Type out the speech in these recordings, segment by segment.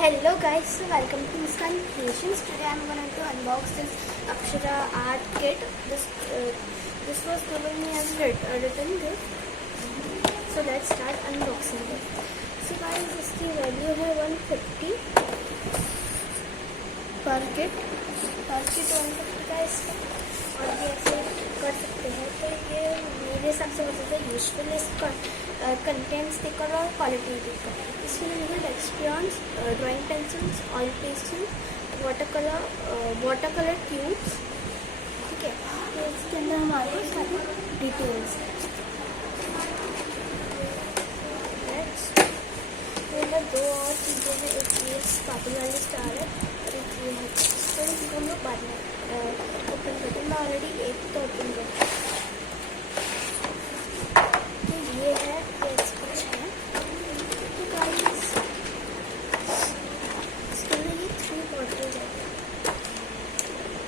Hello guys, so welcome to Muskan Creations. Today I'm going to unbox this Akshara art kit. This was given me as a written gift. So let's start unboxing it. So guys, इसकी value है 150 per kit. Per kit 150 का इसका, और ये ऐसे कर सकते हैं. तो ये मेरे हिसाब से बहुत ज़्यादा यूजफुल है. इसका कंटेंट स्टिकर और क्वालिटी स्टिकर. इसमें मुझे डेक्सट्रॉन्स, drawing pencils, oil pencil, water colour tubes, ठीक है. तो इसके अंदर हमारे पास सारी डिटेल्स हैं. अंदर दो और चीज़ें हैं. एक ये कार्टून वाली स्टार है और एक ये है. तो इसको हम लोग बाद में ओपन करते हैं. मैं ऑलरेडी एक तो ओपन करती हूँ. तो ये है, ये कुछ है. तो गाइस इसके अंदर ये 3 बॉटल्स है.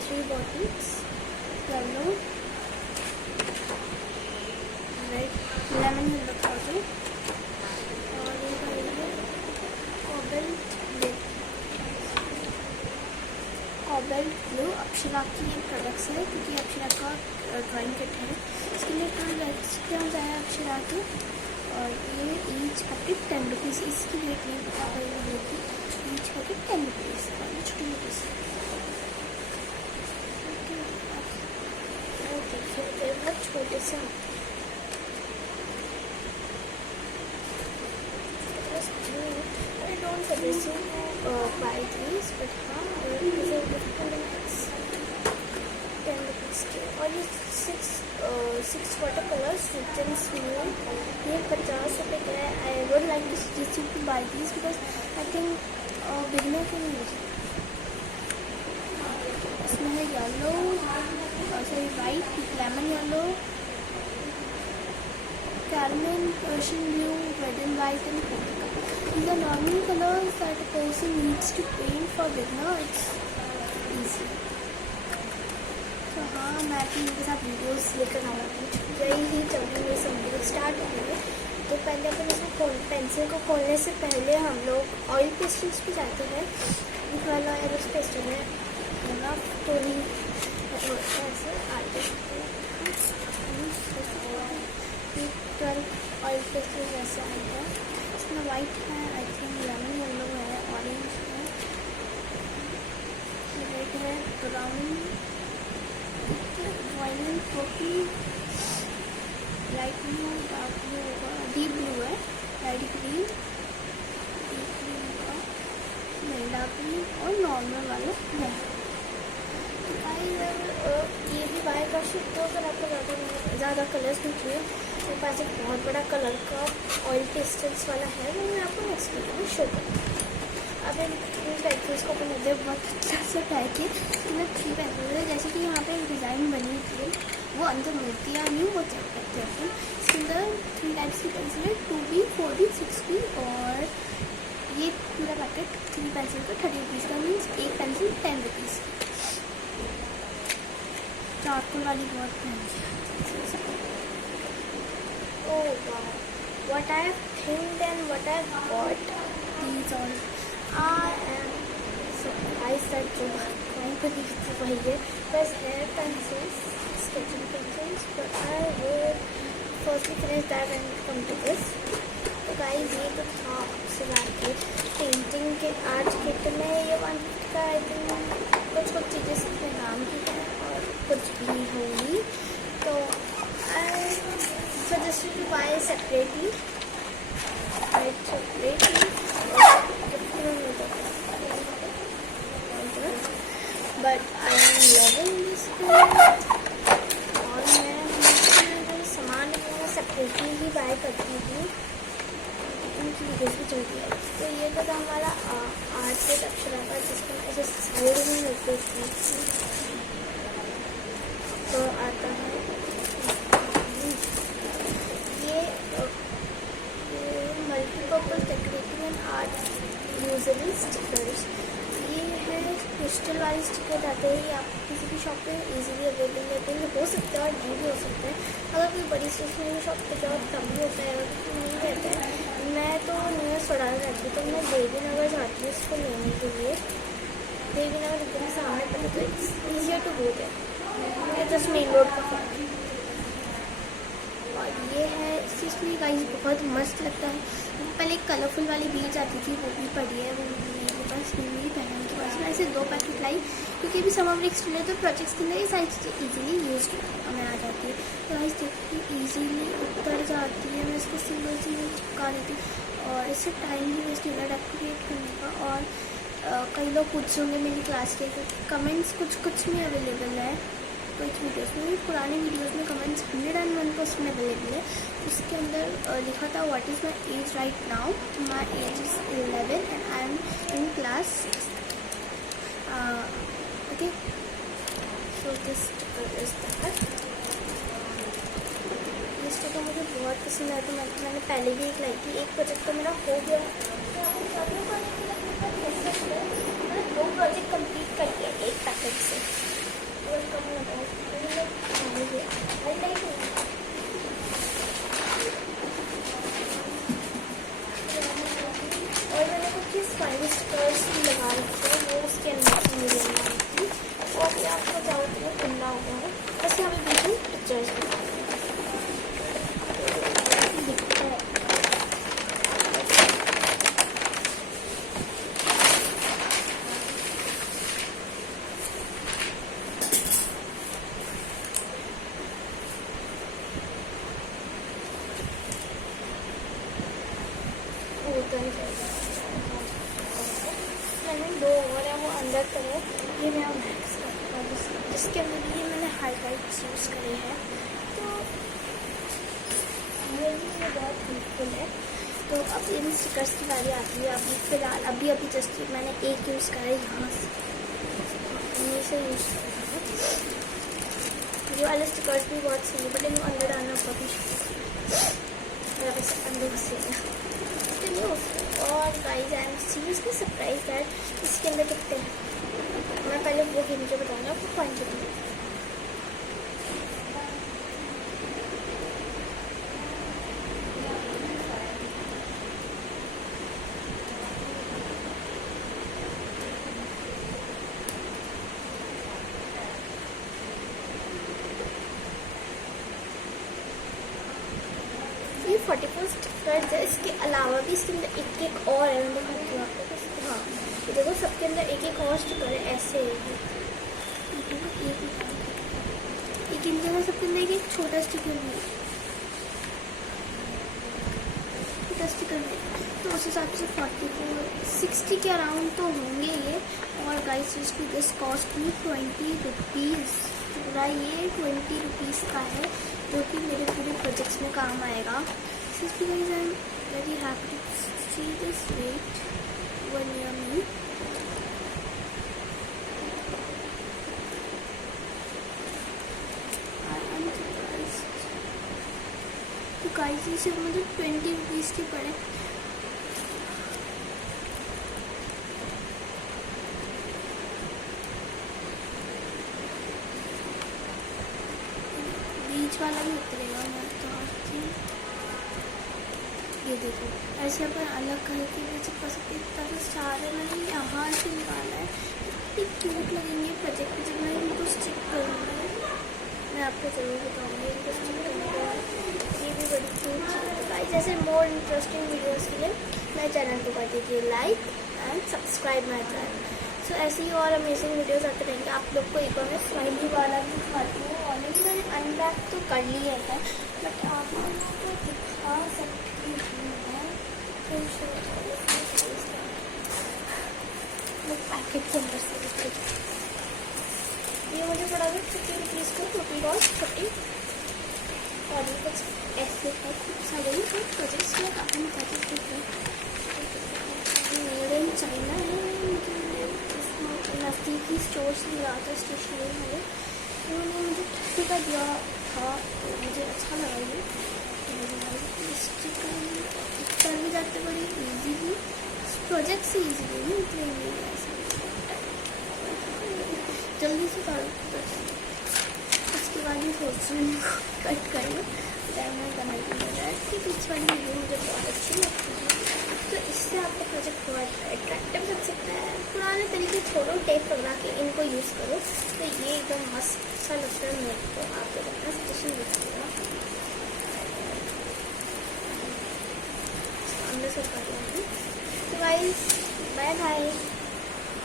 3 bottles, yellow, red, lemon yellow bottle, और ये है कॉबल्ट ब्लू. अक्षरा की ये प्रोडक्ट्स है क्योंकि अक्षरा का ड्राइंग किट है. इसके लिए टू रेस्टोरेंट आया अक्षरा के, और ये ईच पैकेट 10 रुपीज़. इसकी रेट नहीं पता पड़ेगी कि ईच पैकेट 10 रुपीज़. छोटी मोटी सी देखिए, बहुत छोटे से I don't suggest you to buy these, but हाँ, these are different types. 10 rupees के. और ये 6 water colors, rich and smooth. ये 50 रुपये का है. I would like to suggest you to buy these because I think beginner can use it. इसमें है yellow, sorry white, lemon yellow, caramel, ocean blue, red and white, and polka. These are normal colors that a person needs to paint for beginner. It's easy. तो हाँ, मैं अपनी इनके साथ videos लेकर आ रही हूँ. यही ही चल रही है, सब वीडियो स्टार्ट हो गई है. तो पहले अपन इसको पेंसिल को खोलने से पहले हम लोग ऑयल पेस्टल्स पे जाते हैं. वाला ऑयल पेस्टल है ना, तो नहीं ऐसे आते 12 ऑयल पेस्टल जैसे आए हैं. इसमें वाइट है, आई थिंक लेमन येलो है, ऑरेंज है, रेड है, brown, violet, coffee, light blue, dark blue होगा, डीप ब्लू है, लाइट ग्रीन, डीप ग्रीन होगा, नहीं डार्क ग्रीन, और नॉर्मल वाला है. ये भी बाय कर सकते हो अगर आपको ज़्यादा कलर्स नहीं चाहिए. मेरे पास एक बहुत बड़ा कलर का ऑयल पेस्टल्स वाला है, वो मैं आपको नेक्स्ट वीडियो में शो करूँगी. अब इन पेंसिल्स को अपन मुझे बहुत अच्छा से पैक किए. इसमें 3 पेंसिल है, जैसे कि यहाँ पे एक डिज़ाइन बनी थी, वो अंदर मूर्तियाँ नहीं, वो चेक करते हैं अपन. इसके अंदर 3 टाइप्स की पेंसिल है, 2B, 4B, 6B, और ये पूरा पैकेट 3 पेंसिल का 30 रुपीज़ का, मीन्स एक पेंसिल 10 रुपीज़. चारकोल वाली बहुत महंगी. Oh wow! What I think and what I bought, these all. I am surprised that जो कौन खरीदती वही है. बस hair pencils, sketching pencils, but I will firstly finish that and come to this. तो guys, ये तो था अक्षरा के पेंटिंग के आर्ट किट में. ये 150 का आई थिंक कुछ चीज़ें इसके नाम की है और कुछ भी होंगी. तो I suggest you to buy separately. But I am loving this one. और मैं जो सामान है वो सेपरेटली ही बाय करती हूँ. उनकी वीडियोस भी चलती है. तो ये तो था हमारा आर्ट किट अक्षरा का, जिसको ऐसे साइड में मिलते थे. तो आता है multipurpose decorative and art usable stickers. ये है क्रिस्टल वाली स्टिकर आते हैं. ये आप किसी भी शॉप पे इजीली अवेलेबल रहते हैं. हो सकता है और नहीं भी हो सकता है. अगर कोई बड़ी स्टेशनरी शॉप पे जाओ तब भी होता है, अगर नहीं रहता है. मैं तो न्यू सोडाना जाती हूँ, तो मैं देवी नगर जाती हूँ इसको लेने के लिए। देवी नगर एकदम सामने पड़े तो it's easier to go there, just main road का फर्क है। और ये है सीरियसली गाइस बहुत मस्त लगता है। पहले एक कलरफुल वाली बीच आती थी, वो भी पड़ी है, वो मेरे पास नहीं, मेरी बहन के पास। मैं ऐसे 2 पैकेट लाई क्योंकि अभी समर ब्रेक्स चल रहे तो प्रोजेक्ट्स के लिए ये सारी चीज़ें ईजिली यूज में आ जाती है। तो गाइस देखिए ईजिली उतर जाती है, मैं इसको सिंगल चिपका देती हूँ और इससे टाइम भी वेस्ट होगा डेकोरेट करने का। और कई लोग पूछेंगे मेरी क्लास के कमेंट्स कुछ में अवेलेबल है, कुछ वीडियोस में, पुराने वीडियोस में कमेंट्स 101% अवेलेबल है। उसके अंदर लिखा था what is my age right now, my age is 11 and I am in class 6। Okay, so this sticker is that. ये स्टिकर मुझे बहुत पसंद आया, तो मैंने पहले भी एक लाई थी। एक प्रोजेक्ट तो मेरा हो गया, मैंने 2 प्रोजेक्ट कंप्लीट कर दिया एक पैकेट से। और मैंने कुछ स्माइली स्टिकर्स लगा रखे हैं, वो उसके अंदर मुझे लगाई थी। और अभी आपको चाहो तो मैं खुला हो गया है, बस यहाँ पे देखूँ पिक्चर्स दिखता है। मैंने 2 और है, वो अंदर करे, ये मेरा मैक्स का, जिसके अंदर ये मैंने हाईलाइट्स यूज़ करे हैं, तो ये भी बहुत हेल्पफुल है। तो अब इन स्टिकर्स की बारी आती है। अभी फ़िलहाल अभी जस्ट मैंने एक यूज़ करा है, यहाँ से यूज़ करा है। ये वाले स्टिकर्स भी बहुत सही है, बट इनको अंदर डालना बहुत मुश्किल है, वैसे अंदर से और guys I am seriously surprise that इसके अंदर कितने हैं। मैं पहले वो भी मुझे बताऊंगा आपको क्वान्टिटी। ये 44 स्टिकर्स है, इसके अलावा भी इसके अंदर एक और है, मैं दिखाती हूँ आपको। हाँ, ये देखो सबके अंदर एक और स्टिकर है, ऐसे एक इनके अंदर सबके अंदर एक छोटा स्टिकर भी है, छोटा स्टिकर है। तो उस हिसाब से 60 के अराउंड तो होंगे ये। और गाइस इसकी दिस कॉस्ट में 20 रुपीज़, पूरा ये 20 रुपीज़ का है, जो कि मेरे पूरे प्रोजेक्ट्स में काम आएगा। Seriously guys, I am very happy to see this weight one near me. I am surprised. तो guys ये सिर्फ मुझे 20 रुपीज़ के पड़े। बीच वाला भी उतरेगा, मैं तो ये देखो ऐसे अपन अलग करके भी चिपका सकते हैं। तरह सारे मैंने यहाँ से निकाला है, कितनी क्यूट लगेंगे प्रोजेक्ट पे जब मैं इनको स्टिक करूँगी। मैं आपको ज़रूर बताऊँगी इनको स्टिक करने के बाद। ये भी बड़ी क्यूट चीज़ है। गाइस ऐसे मोर इंटरेस्टिंग वीडियोज़ के लिए मेरे चैनल को कर दीजिए like and subscribe my channel. So ऐसे ही और अमेजिंग वीडियोज़ आते रहेंगे। आप लोग को एक बार मैं स्माइली वाला भी दिखाती हूँ। ऑलरेडी मैंने अनरैप तो कर लिया है, बट आप लोगों को दिखा सकती हूँ पैकेट के अंदर से। ये मुझे पड़ा था 50 रुपीज़ का, टोटल कॉस्ट 30। और ये कुछ ऐसे है, खूब सारे प्रोजेक्ट्स में काफ़ी प्रोजेक्ट है, मेड इन चाइना है। नज़दीकी स्टोर से लिया था, स्टेशनरी में उन्होंने मुझे 30 का दिया था, तो मुझे अच्छा लगा ये। कर भी जाते बड़ी ईजीली, प्रोजेक्ट से ईजीली नहीं उतरेंगे, ऐसा जल्दी से करो। उसके बाद ही सोच रही हूँ कट करना, डायमंड डायमंड की बीच वाली वो मुझे बहुत अच्छी लगती है। तो इससे आपका प्रोजेक्ट बहुत अट्रैक्टिव लग सकता है। पुराने तरीके छोड़ो, टेप लगा के इनको यूज़ करो। तो ये एकदम मस्त सा लगता है मेरे को। आप लोग अपना सजेशन दीजिएगा। सामने से कर लूँगी। तो गाइस बाय बाय।